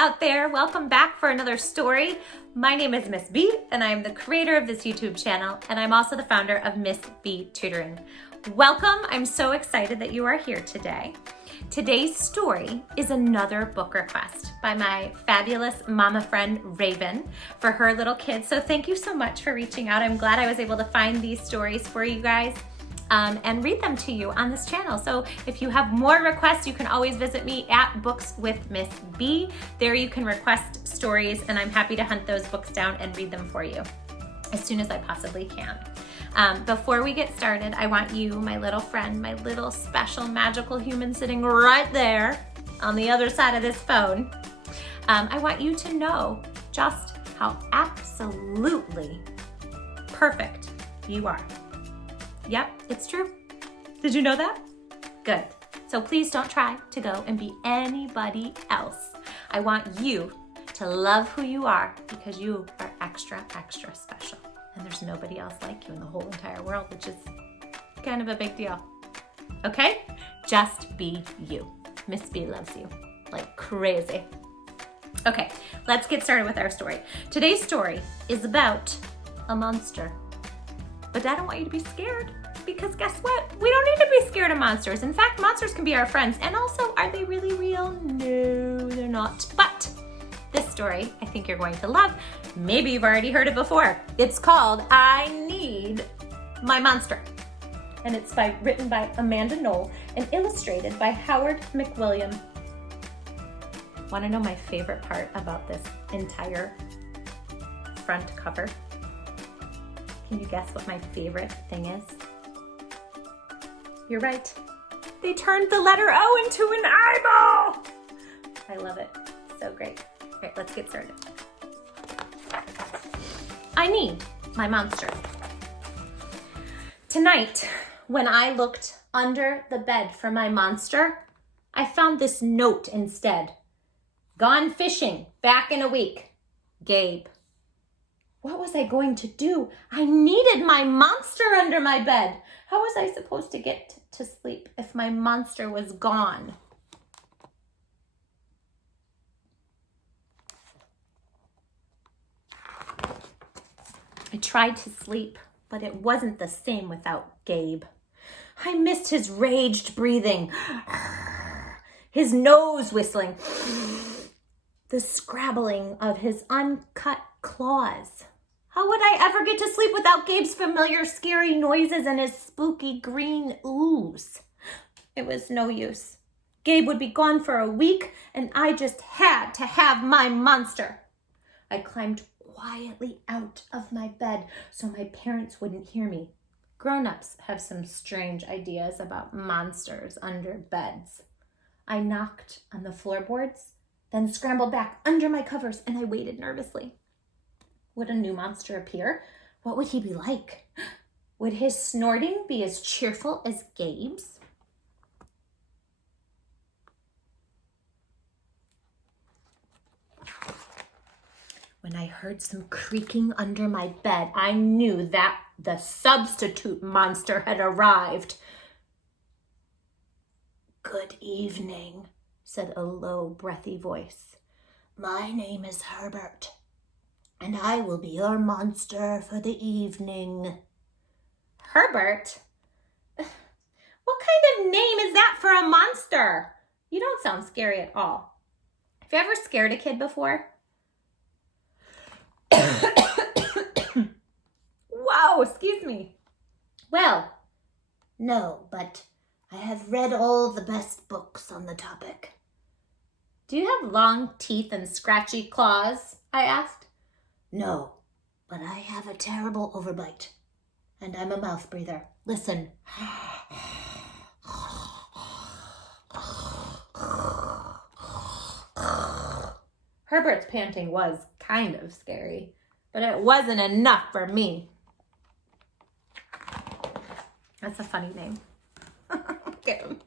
out there. Welcome back for another story. My name is Miss B, and I'm the creator of this YouTube channel, and I'm also the founder of Miss B Tutoring. Welcome. I'm so excited that you are here today. Today's story is another book request by my fabulous mama friend, Raven, for her little kids. So thank you so much for reaching out. I'm glad I was able to find these stories for you guys. And read them to you on this channel. So if you have more requests, you can always visit me at Books with Miss B. There you can request stories, and I'm happy to hunt those books down and read them for you as soon as I possibly can. Before we get started, I want you, my little friend, my little special magical human sitting right there on the other side of this phone, I want you to know just how absolutely perfect you are. Yep, it's true. Did you know that? Good. So please don't try to go and be anybody else. I want you to love who you are because you are extra, extra special. And there's nobody else like you in the whole entire world, which is kind of a big deal. Okay? Just be you. Miss B loves you like crazy. Okay, let's get started with our story. Today's story is about a monster. But I don't want you to be scared because guess what? We don't need to be scared of monsters. In fact, monsters can be our friends. And also, are they really real? No, they're not. But this story, I think you're going to love. Maybe you've already heard it before. It's called I Need My Monster. And it's written by Amanda Noll and illustrated by Howard McWilliam. Want to know my favorite part about this entire front cover? Can you guess what my favorite thing is? You're right. They turned the letter O into an eyeball. I love it. So great. All right, let's get started. I need my monster. Tonight, when I looked under the bed for my monster, I found this note instead. Gone fishing, back in a week. Gabe. What was I going to do? I needed my monster under my bed. How was I supposed to get to sleep if my monster was gone? I tried to sleep, but it wasn't the same without Gabe. I missed his raged breathing, his nose whistling, the scrabbling of his uncut claws. How would I ever get to sleep without Gabe's familiar scary noises and his spooky green ooze? It was no use. Gabe would be gone for a week, and I just had to have my monster. I climbed quietly out of my bed so my parents wouldn't hear me. Grown-ups have some strange ideas about monsters under beds. I knocked on the floorboards, then scrambled back under my covers, and I waited nervously. Would a new monster appear? What would he be like? Would his snorting be as cheerful as Gabe's? When I heard some creaking under my bed, I knew that the substitute monster had arrived. Good evening, said a low, breathy voice. My name is Herbert, and I will be your monster for the evening. Herbert? What kind of name is that for a monster? You don't sound scary at all. Have you ever scared a kid before? Whoa, excuse me. Well, no, but I have read all the best books on the topic. Do you have long teeth and scratchy claws? I asked. No, but I have a terrible overbite, and I'm a mouth breather. Listen. Herbert's panting was kind of scary, but it wasn't enough for me. That's a funny name. Get him.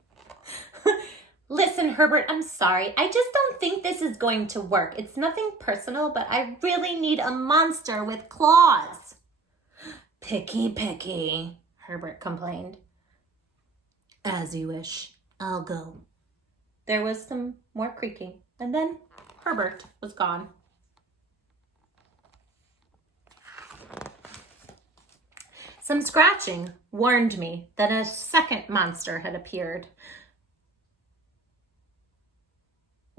Listen, Herbert, I'm sorry. I just don't think this is going to work. It's nothing personal, but I really need a monster with claws. Picky, Herbert complained. As you wish. I'll go. There was some more creaking, and then Herbert was gone. Some scratching warned me that a second monster had appeared.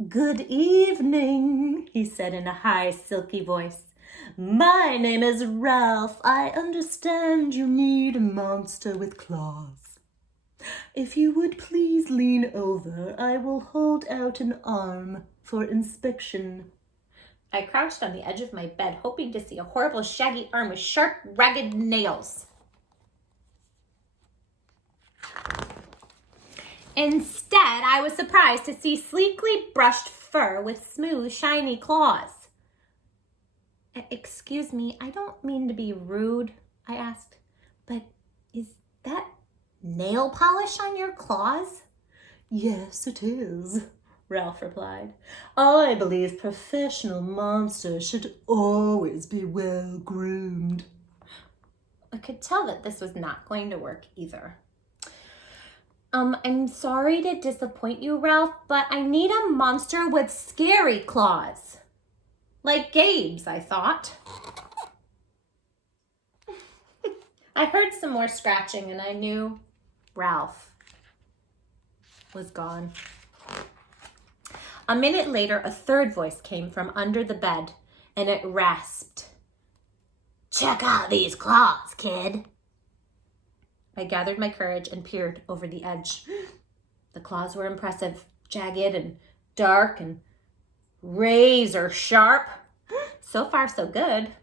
"Good evening," he said in a high, silky voice. "My name is Ralph. I understand you need a monster with claws. If you would please lean over, I will hold out an arm for inspection." I crouched on the edge of my bed, hoping to see a horrible, shaggy arm with sharp, ragged nails. Instead, I was surprised to see sleekly brushed fur with smooth, shiny claws. "Excuse me, I don't mean to be rude," I asked, "but is that nail polish on your claws?" "Yes, it is," Ralph replied. "I believe professional monsters should always be well groomed." I could tell that this was not going to work either. "I'm sorry to disappoint you, Ralph, but I need a monster with scary claws. Like Gabe's, I thought." I heard some more scratching and I knew Ralph was gone. A minute later, a third voice came from under the bed and it rasped, "Check out these claws, kid." I gathered my courage and peered over the edge. The claws were impressive, jagged and dark and razor sharp. So far, so good.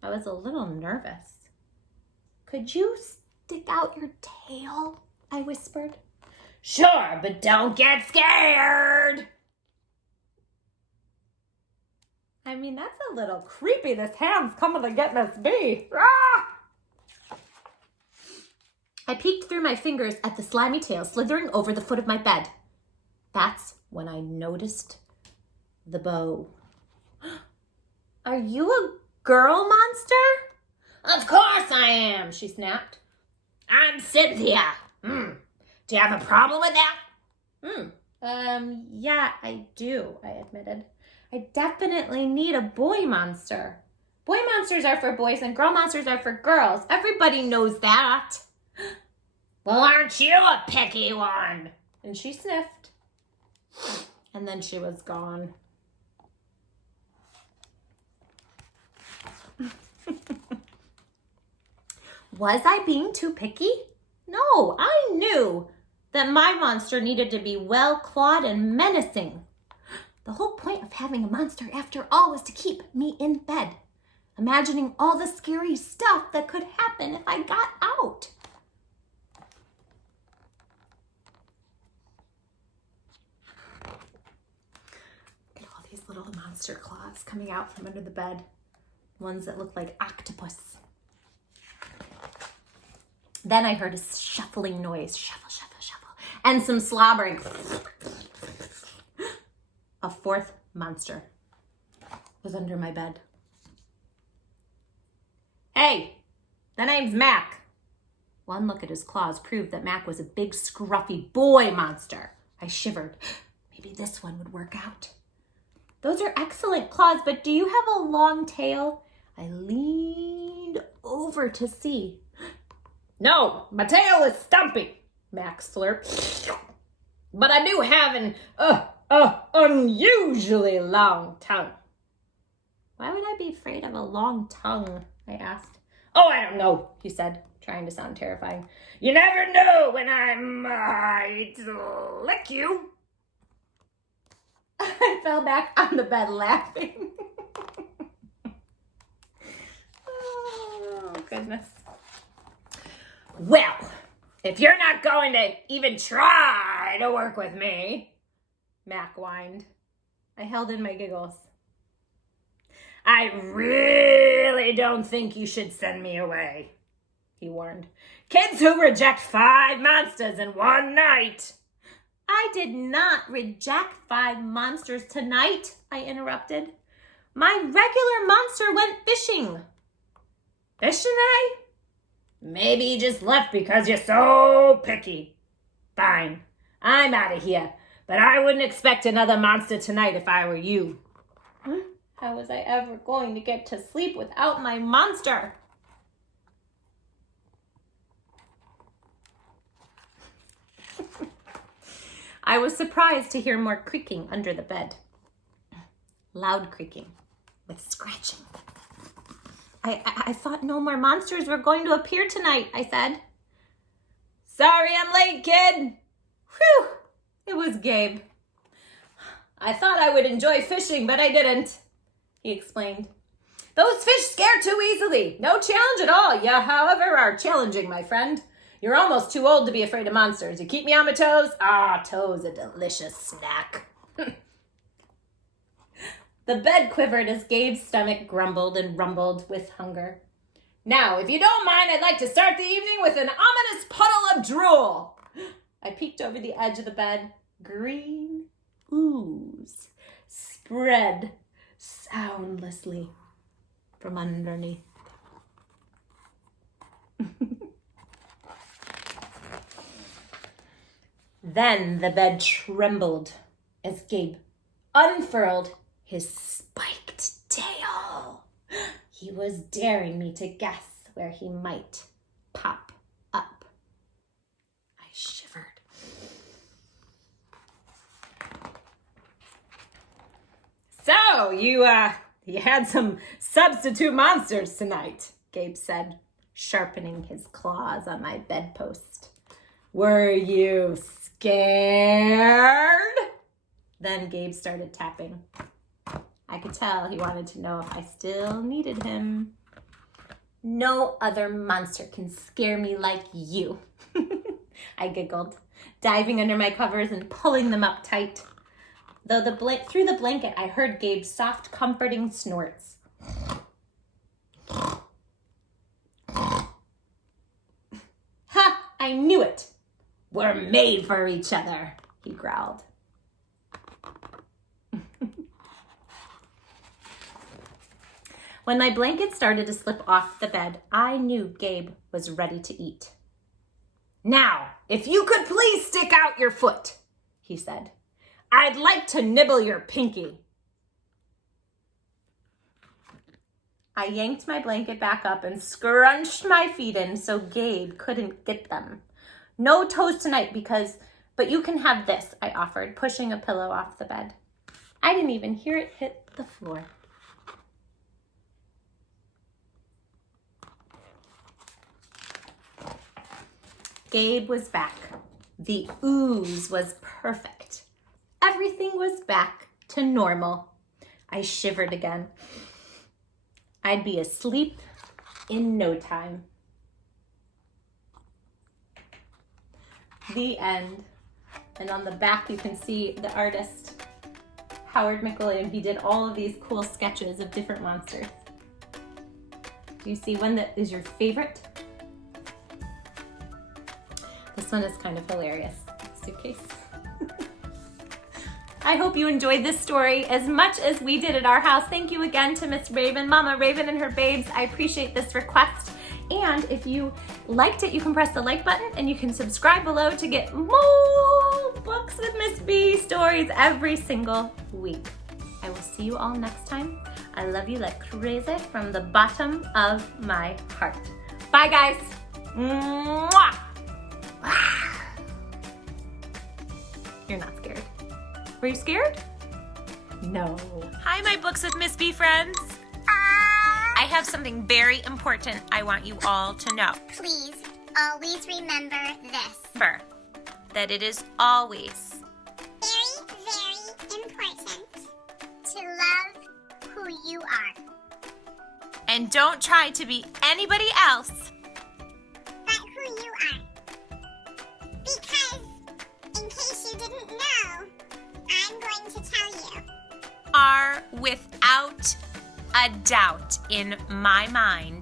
I was a little nervous. "Could you stick out your tail?" I whispered. "Sure, but don't get scared." I mean, that's a little creepy. This hand's coming to get Miss B. Ah! I peeked through my fingers at the slimy tail slithering over the foot of my bed. That's when I noticed the bow. "Are you a girl monster?" "Of course I am," she snapped. "I'm Cynthia. Do you have a problem with that?" Yeah, I do," I admitted. "I definitely need a boy monster. Boy monsters are for boys and girl monsters are for girls. Everybody knows that." "Well, aren't you a picky one?" And she sniffed. And then she was gone. Was I being too picky? No, I knew that my monster needed to be well-clawed and menacing. The whole point of having a monster, after all, was to keep me in bed, imagining all the scary stuff that could happen if I got out. Look at all these little monster claws coming out from under the bed. Ones that look like octopus. Then I heard a shuffling noise, shuffle, shuffle, shuffle, and some slobbering. A fourth monster was under my bed. "Hey, the name's Mac." One look at his claws proved that Mac was a big, scruffy boy monster. I shivered. Maybe this one would work out. "Those are excellent claws, but do you have a long tail?" I leaned over to see. "No, my tail is stumpy," Max slurped. "But I do have an unusually long tongue." Why would I be afraid of a long tongue? I asked. "Oh, I don't know," he said, trying to sound terrifying. "You never know when I might lick you." I fell back on the bed laughing. Oh, goodness. "Well, if you're not going to even try to work with me," Mac whined. I held in my giggles. "I really don't think you should send me away," he warned. "Kids who reject 5 monsters in one night." "I did not reject 5 monsters tonight," I interrupted. "My regular monster went fishing." "Fishing, eh? Maybe you just left because you're so picky. Fine, I'm out of here, but I wouldn't expect another monster tonight if I were you." How was I ever going to get to sleep without my monster? I was surprised to hear more creaking under the bed. Loud creaking with scratching. I thought no more monsters were going to appear tonight, I said. Sorry I'm late, kid. Whew, it was Gabe. I thought I would enjoy fishing, but I didn't, he explained. Those fish scare too easily. No challenge at all. You, however, are challenging, my friend. You're almost too old to be afraid of monsters. You keep me on my toes? Ah, toes, a delicious snack. The bed quivered as Gabe's stomach grumbled and rumbled with hunger. Now, if you don't mind, I'd like to start the evening with an ominous puddle of drool. I peeked over the edge of the bed. Green ooze spread soundlessly from underneath. Then the bed trembled as Gabe unfurled his spiked tail. He was daring me to guess where he might pop up. I shivered. So, you had some substitute monsters tonight, Gabe said, sharpening his claws on my bedpost. Were you scared? Then Gabe started tapping. I could tell he wanted to know if I still needed him. No other monster can scare me like you, I giggled, diving under my covers and pulling them up tight. Though through the blanket, I heard Gabe's soft, comforting snorts. Ha! I knew it! We're made for each other, he growled. When my blanket started to slip off the bed, I knew Gabe was ready to eat. Now, if you could please stick out your foot, he said. I'd like to nibble your pinky. I yanked my blanket back up and scrunched my feet in so Gabe couldn't get them. No toes tonight but you can have this, I offered, pushing a pillow off the bed. I didn't even hear it hit the floor. Gabe was back. The ooze was perfect. Everything was back to normal. I shivered again. I'd be asleep in no time. The end. And on the back you can see the artist, Howard McWilliam. He did all of these cool sketches of different monsters. Do you see one that is your favorite? This one is kind of hilarious. Suitcase. I hope you enjoyed this story as much as we did at our house. Thank you again to Miss Raven, Mama Raven and her babes. I appreciate this request. And if you liked it, you can press the like button and you can subscribe below to get more Books with Miss B stories every single week. I will see you all next time. I love you like crazy from the bottom of my heart. Bye, guys. Mwah! You're not scared. Were you scared? No. Hi, my Books with Miss B friends. I have something very important I want you all to know. Please, always remember this. Remember that it is always very, very important to love who you are. And don't try to be anybody else but who you are. Because, in case you didn't know, I'm going to tell you. are without a doubt in my mind